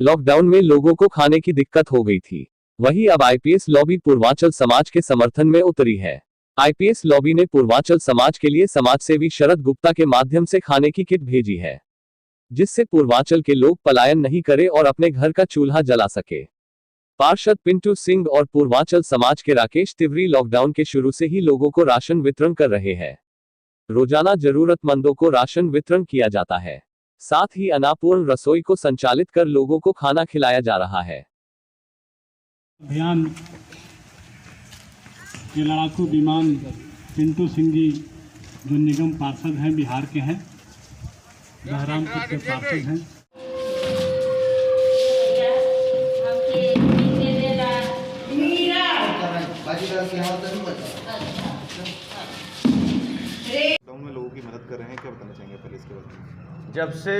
Lockdown में लोगों को खाने की दिक्कत हो गई थी। वहीं अब आईपीएस लॉबी पूर्वांचल समाज के समर्थन में उतरी है। आईपीएस लॉबी ने पूर्वांचल समाज के लिए समाजसेवी शरद गुप्ता के माध्यम से खाने की किट भेजी है, जिससे पूर्वांचल के लोग पलायन नहीं करें और अपने घर का चूल्हा जला सके। पार्षद पिंटू सिंह और पूर्वांचल समाज के राकेश तिवारी लॉकडाउन के शुरू से ही लोगों को राशन वितरण कर रहे हैं। रोजाना जरूरतमंदों को राशन वितरण किया जाता है। साथ ही अनापूर्ण रसोई को संचालित कर लोगों को खाना खिलाया जा रहा है। अभियान के लड़ाकू विमान पिंटू सिंह जी जो निगम पार्षद हैं, बिहार के हैं, बहरामपुर के पार्षद हैं। में लोगों की मदद कर रहे हैं, क्या बताना चाहेंगे पहले इसके बारे में? जब से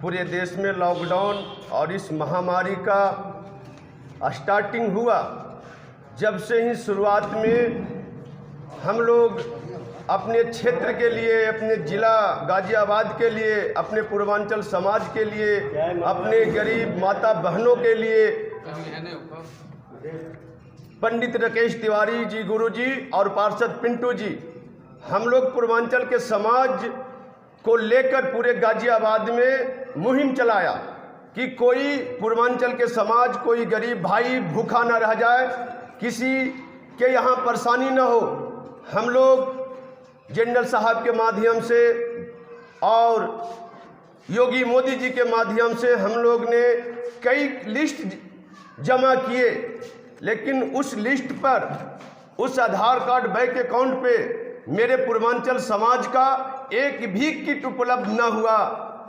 पूरे देश में लॉकडाउन और इस महामारी का स्टार्टिंग हुआ, जब से ही शुरुआत में हम लोग अपने क्षेत्र के लिए, अपने ज़िला गाज़ियाबाद के लिए, अपने पूर्वांचल समाज के लिए, अपने गरीब माता बहनों के लिए पंडित राकेश तिवारी जी गुरुजी और पार्षद पिंटू जी, हम लोग पूर्वांचल के समाज को लेकर पूरे गाज़ियाबाद में मुहिम चलाया कि कोई पूर्वांचल के समाज, कोई गरीब भाई भूखा न रह जाए, किसी के यहाँ परेशानी न हो। हम लोग जनरल साहब के माध्यम से और योगी मोदी जी के माध्यम से हम लोग ने कई लिस्ट जमा किए, लेकिन उस लिस्ट पर, उस आधार कार्ड बैंक अकाउंट पे मेरे पूर्वांचल समाज का एक भी किट उपलब्ध न हुआ।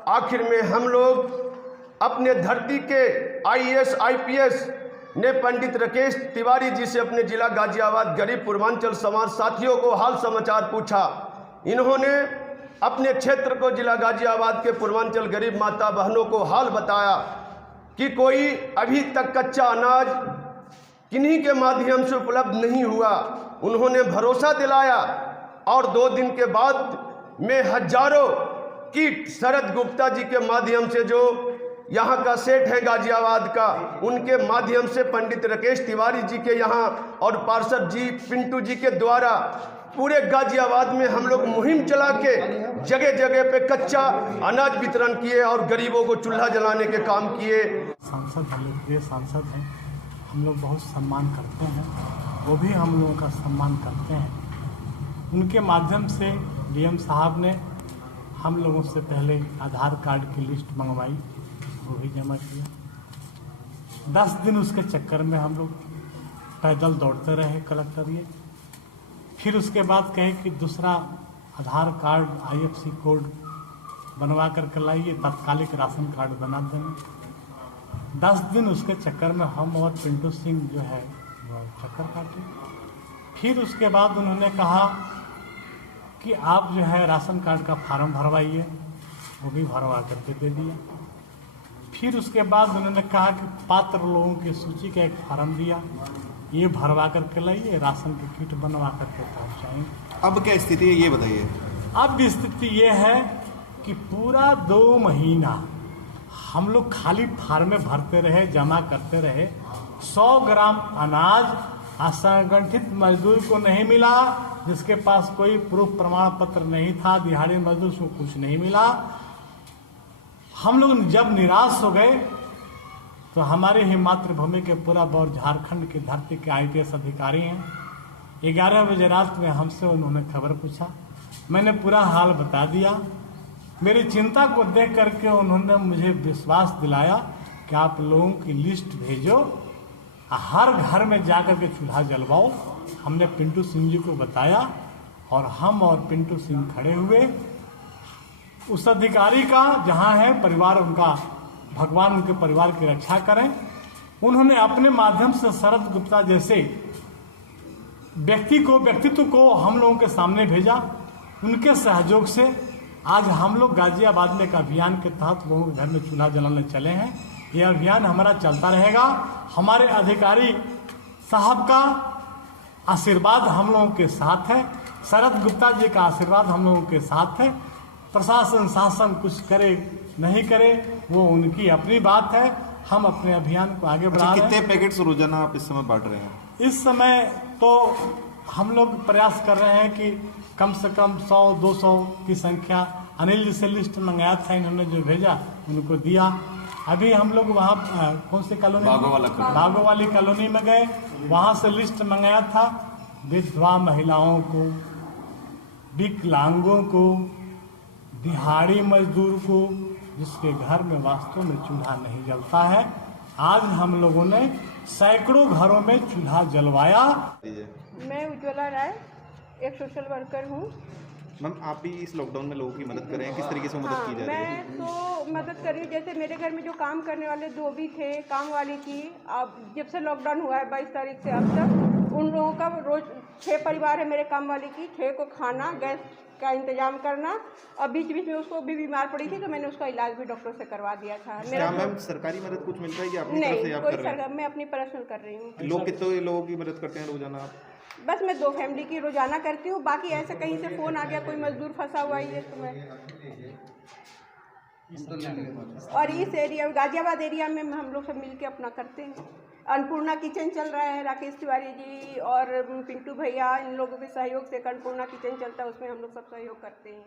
आखिर में हम लोग अपने धरती के आईएएस आईपीएस ने पंडित राकेश तिवारी जी से अपने जिला गाज़ियाबाद गरीब पूर्वांचल समाज साथियों को हाल समाचार पूछा। इन्होंने अपने क्षेत्र को, जिला गाज़ियाबाद के पूर्वांचल गरीब माता बहनों को हाल बताया कि कोई अभी तक कच्चा अनाज किन्हीं के माध्यम से उपलब्ध नहीं हुआ। उन्होंने भरोसा दिलाया और 2 दिन के बाद में हजारों किट शरद गुप्ता जी के माध्यम से, जो यहाँ का सेठ है गाज़ियाबाद का, उनके माध्यम से पंडित राकेश तिवारी जी के यहाँ और पार्षद जी पिंटू जी के द्वारा पूरे गाज़ियाबाद में हम लोग मुहिम चला के जगह जगह पे कच्चा अनाज वितरण किए और गरीबों को चूल्हा जलाने के काम किए। सांसद हम लोग प्रिय सांसद हैं, हम लोग बहुत सम्मान करते हैं, वो भी हम लोगों का सम्मान करते हैं। उनके माध्यम से डीएम साहब ने हम लोगों से पहले आधार कार्ड की लिस्ट मंगवाई, वो भी जमा किया। 10 दिन उसके चक्कर में हम लोग पैदल दौड़ते रहे कलेक्टरेट। फिर उसके बाद कहे कि दूसरा आधार कार्ड आईएफसी कोड बनवा कर लाइए, तत्कालिक राशन कार्ड बना देंगे। 10 दिन उसके चक्कर में हम और पिंटू सिंह जो है वो चक्कर काटे। फिर उसके बाद उन्होंने कहा कि आप जो है राशन कार्ड का फार्म भरवाइए, वो भी भरवा करके दे दिया। फिर उसके बाद उन्होंने कहा कि पात्र लोगों की सूची का एक फार्म दिया, ये भरवा करके लाइए, राशन की किट बनवा करके पहुँचाएंगे। अब क्या स्थिति है ये बताइए। अब स्थिति ये है कि पूरा 2 महीना हम लोग खाली फार्म भरते रहे, जमा करते रहे। 100 ग्राम अनाज असंगठित मजदूर को नहीं मिला, जिसके पास कोई प्रूफ प्रमाण पत्र नहीं था, दिहाड़ी मजदूर को कुछ नहीं मिला। हम लोग जब निराश हो गए तो हमारे ही मातृभूमि के पूरा और झारखंड की धरती के आईपीएस अधिकारी हैं, 11 बजे रात में हमसे उन्होंने खबर पूछा। मैंने पूरा हाल बता दिया। मेरी चिंता को देख करके उन्होंने मुझे विश्वास दिलाया कि आप लोगों की लिस्ट भेजो, हर घर में जाकर के चूल्हा जलवाओ। हमने पिंटू सिंह जी को बताया और हम और पिंटू सिंह खड़े हुए। उस अधिकारी का जहाँ है परिवार, उनका भगवान उनके परिवार की रक्षा करें। उन्होंने अपने माध्यम से शरद गुप्ता जैसे व्यक्तित्व को हम लोगों के सामने भेजा। उनके सहयोग से आज हम लोग गाज़ियाबाद में एक अभियान के तहत लोगों के घर में चूल्हा जलाने चले हैं। यह अभियान हमारा चलता रहेगा। हमारे अधिकारी साहब का आशीर्वाद हम लोगों के साथ है, शरद गुप्ता जी का आशीर्वाद हम लोगों के साथ है। प्रशासन शासन कुछ करे नहीं करे वो उनकी अपनी बात है। हम अपने अभियान को आगे बढ़ा अच्छा, रहे हैं। कितने पैकेट्स रोजाना आप इस समय बांट रहे हैं? इस समय तो हम लोग प्रयास कर रहे हैं कि कम से कम 100-200 की संख्या। अनिल जी से लिस्ट मंगाया था, इन्होंने जो भेजा उनको दिया। अभी हम लोग वहाँ कौन सी कॉलोनी, बागो वाली कॉलोनी में गए, वहाँ से लिस्ट मंगाया था। विधवा महिलाओं को, विकलांगों को, दिहाड़ी मजदूर को, जिसके घर में वास्तव में चूल्हा नहीं जलता है, आज हम लोगों ने सैकड़ों घरों में चूल्हा जलवाया। मैं उज्ज्वला राय, एक सोशल वर्कर हूँ। मैम, आप भी इस लॉकडाउन में लोगों की मदद कर रहे हैं, किस तरीके से मदद की जा रही है? मैं तो मदद कर रही हूँ। जैसे मेरे घर में जो काम करने वाले धोबी थे, काम वाली की, अब जब से लॉकडाउन हुआ है 22 तारीख से अब तक, उन लोगों का रोज 6 परिवार है मेरे काम वाली की, 6 को खाना, गैस का इंतजाम करना। और बीच बीच में उसको भी बीमार पड़ी थी तो मैंने उसका इलाज भी डॉक्टर से करवा दिया था। क्या मैम सरकारी मदद कुछ मिलता है कि अपनी तरफ से आप कर रहे हैं? मैं अपनी पर्सनल कर रही हूँ। लोग कितने लोगों की मदद करते हैं रोजाना आप? बस मैं 2 फैमिली की रोजाना करती हूँ। बाकी ऐसे कहीं से फ़ोन आ गया, कोई मजदूर फंसा हुआ है तो मैं, और इस एरिया गाजियाबाद एरिया में हम लोग सब मिलके अपना करते हैं। अन्नपूर्णा किचन चल रहा है, राकेश तिवारी जी और पिंटू भैया, इन लोगों के सहयोग से अन्नपूर्णा किचन चलता है, उसमें हम लोग सब सहयोग करते हैं।